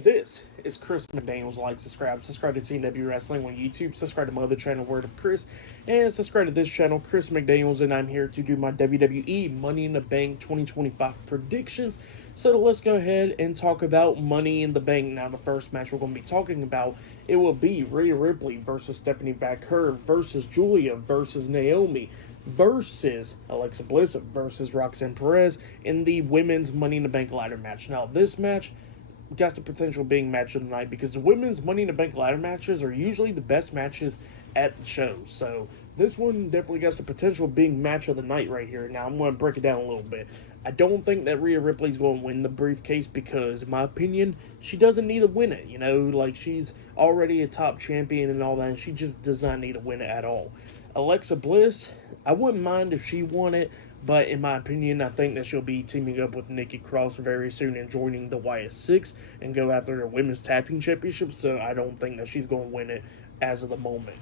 This is Chris McDaniels. Like, subscribe to TNW Wrestling on YouTube, subscribe to my other channel, Word of Chris, and subscribe to this channel, Chris McDaniels, and I'm here to do my WWE Money in the Bank 2025 predictions. So let's go ahead and talk about Money in the Bank. Now, the first match we're going to be talking about, it will be Rhea Ripley versus Stephanie McMahon versus Julia versus Naomi versus Alexa Bliss versus Roxanne Perez in the women's Money in the Bank ladder match. Now, this match got the potential of being match of the night because the women's Money in the Bank ladder matches are usually the best matches at the shows. So this one definitely got the potential of being match of the night right here. Now I'm going to break it down a little bit. I don't think that Rhea Ripley's going to win the briefcase because, in my opinion, she doesn't need to win it. You know, like, she's already a top champion and all that, and she just does not need to win it at all. Alexa Bliss, I wouldn't mind if she won it, but in my opinion, I think that she'll be teaming up with Nikki Cross very soon and joining the Wyatt Six and go after the Women's Tag Team Championship, so I don't think that she's going to win it as of the moment.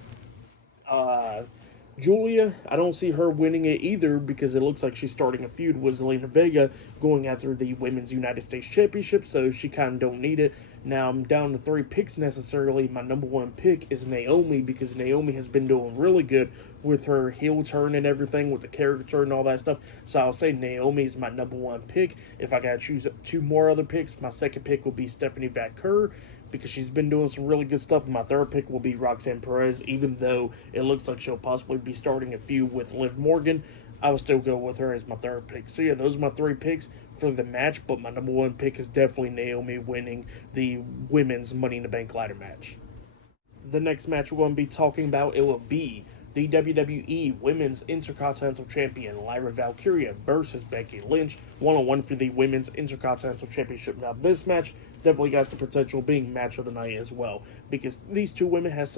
Julia, I don't see her winning it either because it looks like she's starting a feud with Zelina Vega going after the Women's United States Championship, so she kind of don't need it. Now, I'm down to 3 picks necessarily. My number 1 pick is Naomi because Naomi has been doing really good with her heel turn and everything, with the character and all that stuff. So I'll say Naomi is my number 1 pick. If I got to choose 2 more other picks, my second pick will be Stephanie McMahon because she's been doing some really good stuff. And my third pick will be Roxanne Perez, even though it looks like she'll possibly be starting a feud with Liv Morgan. I will still go with her as my third pick. So yeah, those are my 3 picks for the match, but my number 1 pick is definitely Naomi winning the women's Money in the Bank ladder match. The next match we're going to be talking about, it will be the WWE Women's Intercontinental Champion Lyra Valkyria versus Becky Lynch, one-on-one for the Women's Intercontinental Championship. Now, this match definitely got the potential of being match of the night as well, because these two women had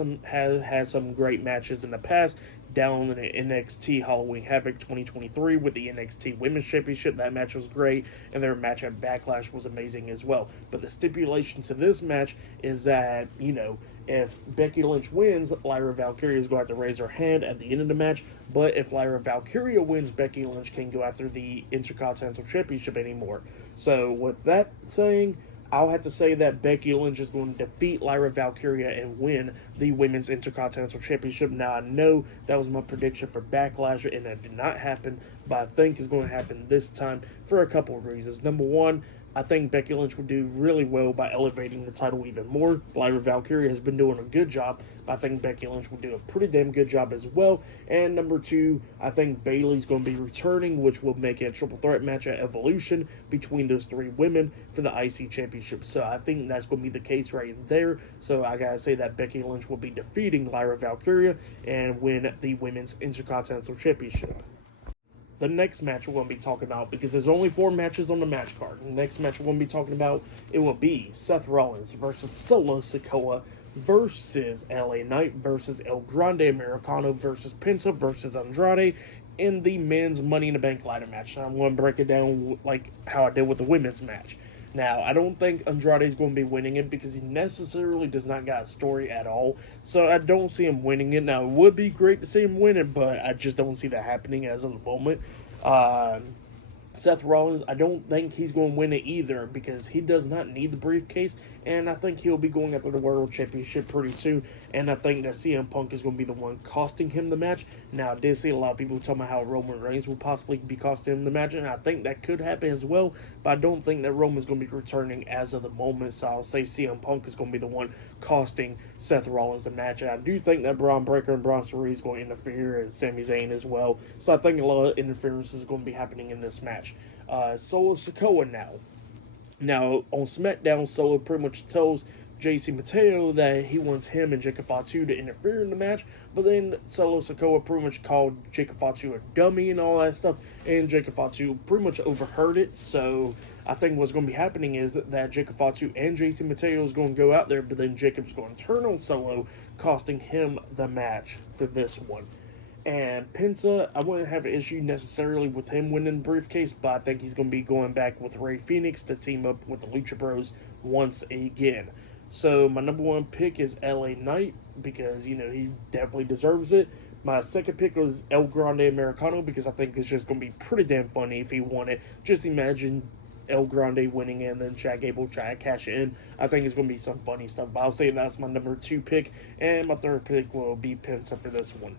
some great matches in the past. Down in the NXT Halloween Havoc 2023 with the NXT Women's Championship, that match was great, and their match at Backlash was amazing as well. But the stipulation to this match is that, you know, if Becky Lynch wins, Lyra Valkyria is going to have to raise her hand at the end of the match. But if Lyra Valkyria wins, Becky Lynch can't go after the Intercontinental Championship anymore. So with that saying, I'll have to say that Becky Lynch is going to defeat Lyra Valkyria and win the Women's Intercontinental Championship. Now, I know that was my prediction for Backlash, and that did not happen, but I think it's going to happen this time for a couple of reasons. Number 1, I think Becky Lynch would do really well by elevating the title even more. Lyra Valkyria has been doing a good job, but I think Becky Lynch will do a pretty damn good job as well. And number 2, I think Bayley's going to be returning, which will make a triple threat match at Evolution between those 3 women for the IC Championship. So I think that's going to be the case right there. So I gotta say that Becky Lynch will be defeating Lyra Valkyria and win the Women's Intercontinental Championship. The next match we're going to be talking about, because there's only 4 matches on the match card. The next match we're going to be talking about, it will be Seth Rollins versus Solo Sikoa versus LA Knight versus El Grande Americano versus Penta versus Andrade in the men's Money in the Bank ladder match. Now, I'm going to break it down like how I did with the women's match. Now, I don't think Andrade is going to be winning it because he necessarily does not got a story at all. So I don't see him winning it. Now, it would be great to see him win it, but I just don't see that happening as of the moment. Seth Rollins, I don't think he's going to win it either because he does not need the briefcase, and I think he'll be going after the World Championship pretty soon, and I think that CM Punk is going to be the one costing him the match. Now, I did see a lot of people talking about how Roman Reigns will possibly be costing him the match, and I think that could happen as well, but I don't think that Roman's going to be returning as of the moment, so I'll say CM Punk is going to be the one costing Seth Rollins the match, and I do think that Braun Breaker and Bronson Reed is going to interfere, and Sami Zayn as well, so I think a lot of interference is going to be happening in this match. Solo Sikoa now. Now, on SmackDown, Solo pretty much tells JC Mateo that he wants him and Jacob Fatu to interfere in the match, but then Solo Sikoa pretty much called Jacob Fatu a dummy and all that stuff, and Jacob Fatu pretty much overheard it, so I think what's going to be happening is that Jacob Fatu and JC Mateo is going to go out there, but then Jacob's going to turn on Solo, costing him the match for this one. And Penta, I wouldn't have an issue necessarily with him winning the briefcase, but I think he's going to be going back with Rey Fenix to team up with the Lucha Bros once again. So my number 1 pick is LA Knight because, you know, he definitely deserves it. My second pick was El Grande Americano because I think it's just going to be pretty damn funny if he won it. Just imagine El Grande winning and then Chad Gable cash in. I think it's going to be some funny stuff. But I'll say that's my number 2 pick, and my 3rd pick will be Penta for this one.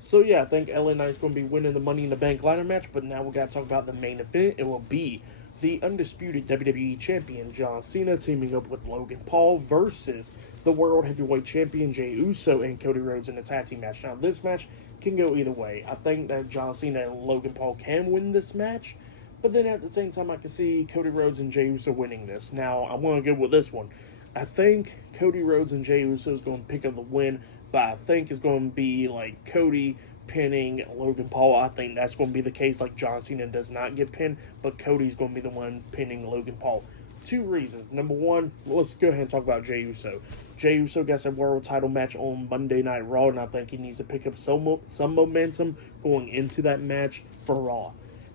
So yeah, I think LA Knight's going to be winning the Money in the Bank ladder match, but now we got to talk about the main event. It will be the undisputed WWE Champion John Cena teaming up with Logan Paul versus the World Heavyweight Champion Jey Uso and Cody Rhodes in a tag team match. Now this match can go either way. I think that John Cena and Logan Paul can win this match, but then at the same time I can see Cody Rhodes and Jey Uso winning this. Now I want to go with this one. I think Cody Rhodes and Jey Uso is going to pick up the win, but I think it's going to be like Cody pinning Logan Paul. I think that's going to be the case. Like John Cena does not get pinned, but Cody's going to be the one pinning Logan Paul. 2 reasons. Number 1, let's go ahead and talk about Jey Uso. Jey Uso got a world title match on Monday Night Raw, and I think he needs to pick up some momentum going into that match for Raw.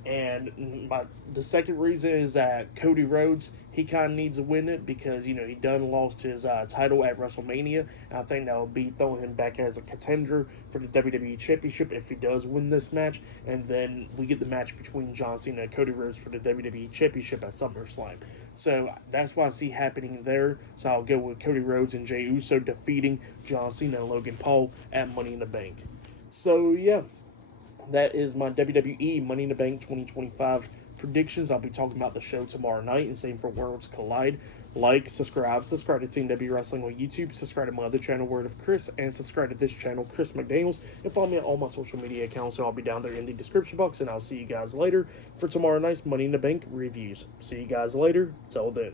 And the second reason is that Cody Rhodes, he kind of needs to win it because, he done lost his title at WrestleMania. And I think that will be throwing him back as a contender for the WWE Championship if he does win this match. And then we get the match between John Cena and Cody Rhodes for the WWE Championship at SummerSlam. So that's what I see happening there. So I'll go with Cody Rhodes and Jey Uso defeating John Cena and Logan Paul at Money in the Bank. So, yeah. That is my WWE Money in the Bank 2025 predictions. I'll be talking about the show tomorrow night, and same for Worlds Collide. Like, subscribe to Team W Wrestling on YouTube, subscribe to my other channel, Word of Chris, and subscribe to this channel, Chris McDaniels, and follow me on all my social media accounts, so I'll be down there in the description box, and I'll see you guys later for tomorrow night's Money in the Bank reviews. See you guys later. Till then.